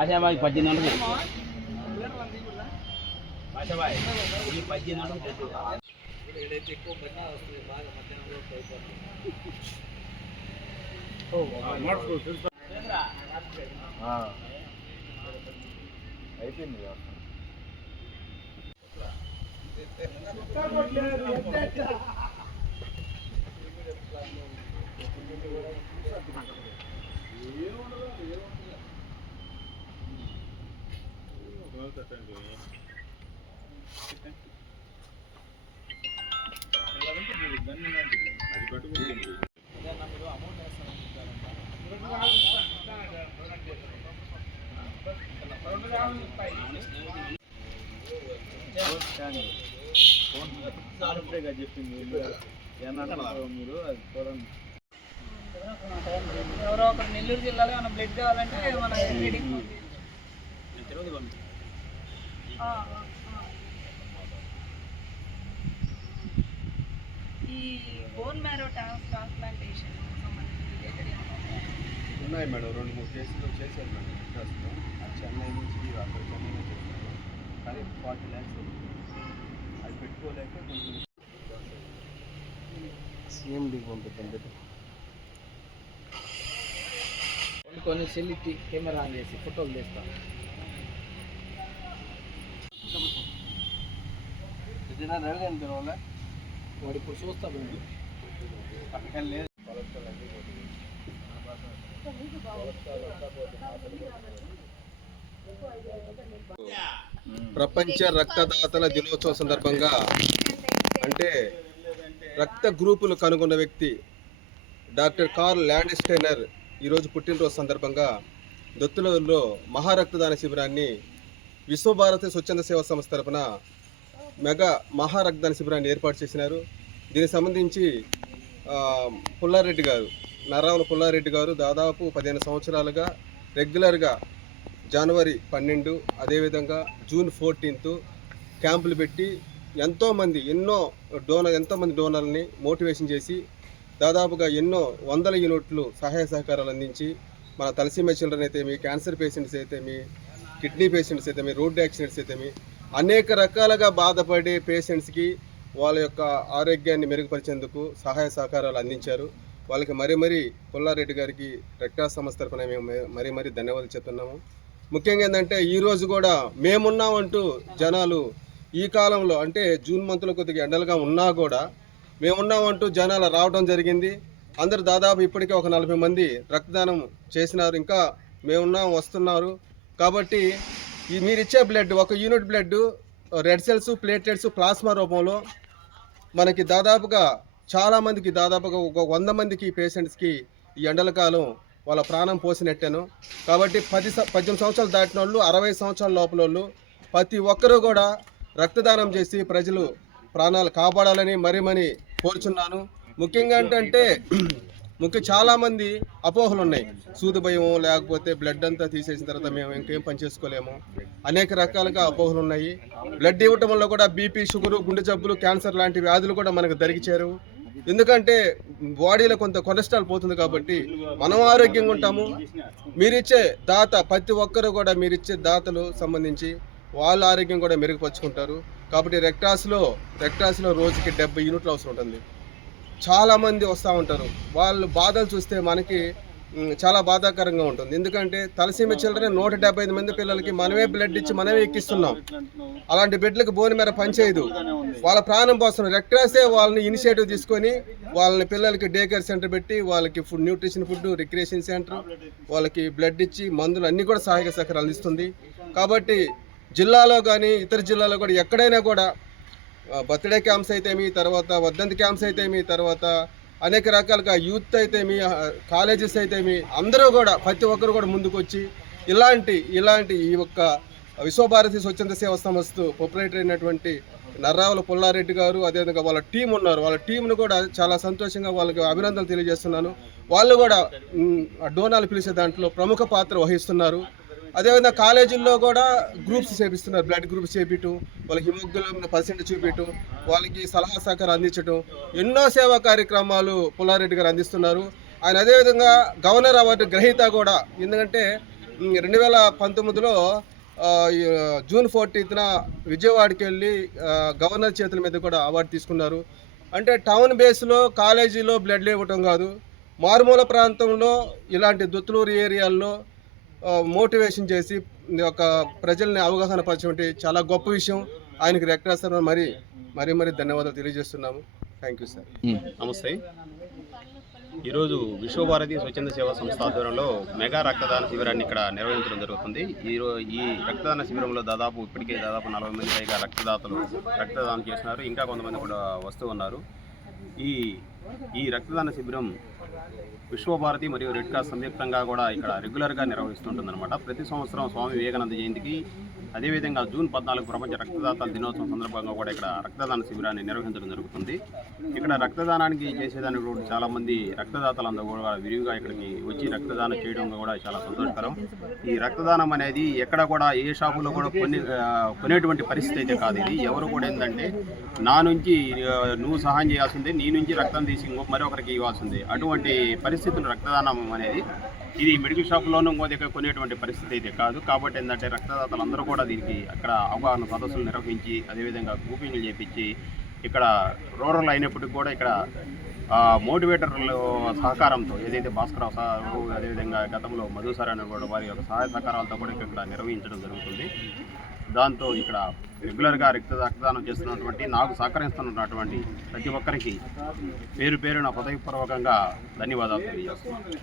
ఆశాబాయి 18 ఆశాబాయి ఈ 18 ఏదైతే ఎక్కువ పడినా వస్తుంది బాగా మధ్యాహ్నంలో అయిపోయింది చెప్పింది మీరు అది చూడండి. ఎవరో ఒకరు నెల్లూరు జిల్లాలో ఏమైనా బ్లడ్ కావాలంటే మన ఈ బోన్ మ్యారో ట్రాన్స్ప్లాంటేషన్ ఉన్నాయి మేడం, 2-3 కేసులు చేశారు మేడం. ఇంట్రెస్ట్లో చెన్నై నుంచి అక్కడ చెన్నైలో చేశారు, కానీ 40 lakhs అది పెట్టుకోలేక కొంచెం సీఎండీకి పంపిద్దాం. కొన్ని సెల్లికి కెమెరా ఆన్ చేసి ఫోటోలు తీస్తాం. వాడు ఇప్పుడు చూస్తాడు పక్కన లేదు. ప్రపంచ రక్తదాతల దినోత్సవం సందర్భంగా అంటే రక్త గ్రూపులు కనుగొన్న వ్యక్తి డాక్టర్ కార్ల్ ల్యాండ్స్టైనర్ ఈరోజు పుట్టినరోజు సందర్భంగా దొత్తులూరులో మహారక్తదాన శిబిరాన్ని విశ్వభారతి స్వచ్ఛంద సేవా సంస్థ తరపున మెగా మహారక్తదాన శిబిరాన్ని ఏర్పాటు చేసినారు. దీనికి సంబంధించి పుల్లారెడ్డి గారు, నర్రావుల పుల్లారెడ్డి గారు దాదాపు 15 సంవత్సరాలుగా రెగ్యులర్గా జనవరి 12 అదేవిధంగా జూన్ 14 క్యాంపులు పెట్టి ఎంతోమంది ఎంతోమంది డోనర్ని మోటివేషన్ చేసి దాదాపుగా ఎన్నో వందల యూనిట్లు సహాయ సహకారాలు అందించి మన తలసీమ చిల్డ్రన్ అయితేమి, క్యాన్సర్ పేషెంట్స్ అయితేమి, కిడ్నీ పేషెంట్స్ అయితేమి, రోడ్ యాక్సిడెంట్స్ అయితేమి అనేక రకాలుగా బాధపడే పేషెంట్స్కి వాళ్ళ యొక్క ఆరోగ్యాన్ని మెరుగుపరిచేందుకు సహాయ సహకారాలు అందించారు. వాళ్ళకి మరీ పుల్లారెడ్డి గారికి రెడ్ క్రాస్ సంస్థ తరఫున మేము మరీ ధన్యవాదాలు చెప్తున్నాము. ముఖ్యంగా ఏంటంటే ఈరోజు కూడా మేమున్నామంటూ జనాలు ఈ కాలంలో అంటే జూన్ మంత్లో కొద్దిగా ఎండలుగా ఉన్నా కూడా మేమున్నామంటూ జనాలు రావడం జరిగింది. అందరు దాదాపు ఇప్పటికే ఒక 40 మంది రక్తదానం చేసినారు, ఇంకా మేమున్నాం వస్తున్నారు. కాబట్టి మీరిచ్చే బ్లడ్, ఒక unit blood red cells, platelets, plasma రూపంలో మనకి దాదాపుగా చాలామందికి దాదాపుగా ఒక 100 మందికి పేషెంట్స్కి ఈ ఎండల కాలం వాళ్ళ ప్రాణం పోసినట్టాను. కాబట్టి 18 సంవత్సరాలు దాటిన వాళ్ళు, 60 సంవత్సరాల లోపల వాళ్ళు ప్రతి ఒక్కరూ కూడా రక్తదానం చేసి ప్రజలు ప్రాణాలు కాపాడాలని మరీ కోరుచున్నాను. ముఖ్యంగా ఏంటంటే చాలామంది అపోహలు ఉన్నాయి. సూది భయం, లేకపోతే బ్లడ్ అంతా తీసేసిన తర్వాత మేము ఇంకేం పని చేసుకోలేము, అనేక రకాలుగా అపోహలు ఉన్నాయి. బ్లడ్ ఇవ్వటం వల్ల కూడా బీపీ, షుగరు, గుండె జబ్బులు, క్యాన్సర్ లాంటి వ్యాధులు కూడా మనకు దరికిచేరు. ఎందుకంటే బాడీలో కొంత కొలెస్ట్రాల్ పోతుంది కాబట్టి మనం ఆరోగ్యంగా ఉంటాము. మీరిచ్చే దాత ప్రతి ఒక్కరు కూడా మీరిచ్చే దాతలు సంబంధించి వాళ్ళ ఆరోగ్యం కూడా మెరుగుపరుచుకుంటారు. కాబట్టి రెడ్ క్రాస్లో రోజుకి 70 యూనిట్లు అవసరం ఉంటుంది. చాలామంది వస్తూ ఉంటారు. వాళ్ళు బాధలు చూస్తే మనకి చాలా బాధాకరంగా ఉంటుంది. ఎందుకంటే తలసీమ చిల్డ్రన్ 175 మంది పిల్లలకి మనమే బ్లడ్ ఇచ్చి మనమే ఎక్కిస్తున్నాం. అలాంటి బిడ్డలకు బోన్ మేర పనిచేయదు, వాళ్ళ ప్రాణం పోస్తున్నారు. రెడ్ క్రాసే వాళ్ళని ఇనిషియేటివ్ తీసుకొని వాళ్ళని పిల్లలకి డే కేర్ సెంటర్ పెట్టి వాళ్ళకి న్యూట్రిషన్ ఫుడ్, రిక్రియేషన్ సెంటర్, వాళ్ళకి బ్లడ్ ఇచ్చి మందులు అన్నీ కూడా సహాయక సహకారాలు అందిస్తుంది. కాబట్టి జిల్లాలో కానీ ఇతర జిల్లాలో కూడా ఎక్కడైనా కూడా బర్త్డే క్యాంప్స్ అయితేమి, తర్వాత వర్ధంతి క్యాంప్స్ అయితేమి, తర్వాత అనేక రకాలుగా యూత్ అయితేమి, కాలేజెస్ అయితేమి అందరూ కూడా ప్రతి ఒక్కరు కూడా ముందుకు వచ్చి ఇలాంటి ఈ యొక్క విశ్వభారతి స్వచ్ఛంద సేవా సంస్థ ప్రొపరేటర్ అయినటువంటి నర్రావుల పుల్లారెడ్డి గారు, అదేవిధంగా వాళ్ళ టీం ఉన్నారు. వాళ్ళ టీంను కూడా చాలా సంతోషంగా వాళ్ళకి అభినందనలు తెలియజేస్తున్నాను. వాళ్ళు కూడా డోనాలు పిలిచే దాంట్లో ప్రముఖ పాత్ర వహిస్తున్నారు. అదేవిధంగా కాలేజీల్లో కూడా గ్రూప్స్ చేపిస్తున్నారు. బ్లడ్ గ్రూప్స్ చేపించడం, వాళ్ళకి హిమోగ్లోబిన్ % చూపించడం, వాళ్ళకి సలహా సహకారం అందించడం, ఎన్నో సేవా కార్యక్రమాలు పుల్లారెడ్డి గారు అందిస్తున్నారు. ఆయన అదేవిధంగా గవర్నర్ అవార్డు గ్రహీత కూడా. ఎందుకంటే 2019లో జూన్ 14న విజయవాడకి వెళ్ళి గవర్నర్ చేతుల మీద కూడా అవార్డు తీసుకున్నారు. అంటే టౌన్ బేస్లో కాలేజీలో బ్లడ్ ఇవ్వటం కాదు, మారుమూల ప్రాంతంలో ఇలాంటి దుత్తులూరు ఏరియాల్లో మోటివేషన్ చేసి ఒక ప్రజల్ని అవగాహన పరిచే చాలా గొప్ప విషయం. ఆయనకి రెడ్ క్రాస్ మరీ ధన్యవాదాలు తెలియజేస్తున్నాము. Thank you sir. నమస్తే. ఈరోజు విశ్వభారతి స్వచ్ఛంద సేవా సంస్థ ఆధ్వర్యంలో మెగా రక్తదాన శిబిరాన్ని ఇక్కడ నిర్వహించడం జరుగుతుంది. ఈ రక్తదాన శిబిరంలో ఇప్పటికే దాదాపు 40 మంది పైగా రక్తదాతలు రక్తదానం చేస్తున్నారు. ఇంకా కొంతమంది కూడా వస్తూ ఉన్నారు. ఈ రక్తదాన శిబిరం విశ్వభారతి మరియు రెడ్ క్రాస్ సంయుక్తంగా కూడా ఇక్కడ రెగ్యులర్గా నిర్వహిస్తుంటుందన్నమాట. ప్రతి సంవత్సరం స్వామి వివేకానంద జయంతికి, అదేవిధంగా జూన్ 14 ప్రపంచ రక్తదాతల దినోత్సవం సందర్భంగా కూడా ఇక్కడ రక్తదాన శిబిరాన్ని నిర్వహించడం జరుగుతుంది. ఇక్కడ రక్తదానానికి చేసేదానికి కూడా చాలామంది రక్తదాతలందరూ కూడా విరివిగా ఇక్కడికి వచ్చి రక్తదానం చేయడం కూడా చాలా సంతోషకరం. ఈ రక్తదానం అనేది ఎక్కడ కూడా ఏ షాపులో కూడా కొనేటువంటి పరిస్థితి అయితే కాదు. ఇది ఎవరు కూడా ఏంటంటే నా నుంచి నువ్వు సహాయం చేయాల్సిందే, నీ నుంచి రక్తం తీసి మరొకరికి ఇవ్వాల్సిందే, అటువంటి పరిస్థితులు రక్తదానం అనేది ఇది మెడికల్ షాప్లోనూ ఇంకో దగ్గర కొనేటువంటి పరిస్థితి అయితే కాదు. కాబట్టి ఏంటంటే రక్తదాతలు అందరూ కూడా దీనికి అక్కడ అవగాహన సదస్సులు నిర్వహించి, అదేవిధంగా గ్రూపింగ్లు చేపించి, ఇక్కడ రూరల్ అయినప్పటికీ కూడా ఇక్కడ మోటివేటర్ల సహకారంతో ఏదైతే భాస్కరరావు సార్, అదేవిధంగా గతంలో మధు సార్ అని కూడా వారి యొక్క సహాయ సహకారాలతో కూడా ఇక్కడ నిర్వహించడం జరుగుతుంది. దాంతో ఇక్కడ రెగ్యులర్గా రక్తదానం చేస్తున్నటువంటి, నాకు సహకరిస్తున్నటువంటి ప్రతి ఒక్కరికి పేరు పేరున హృదయపూర్వకంగా ధన్యవాదాలు తెలియజేస్తున్నాను.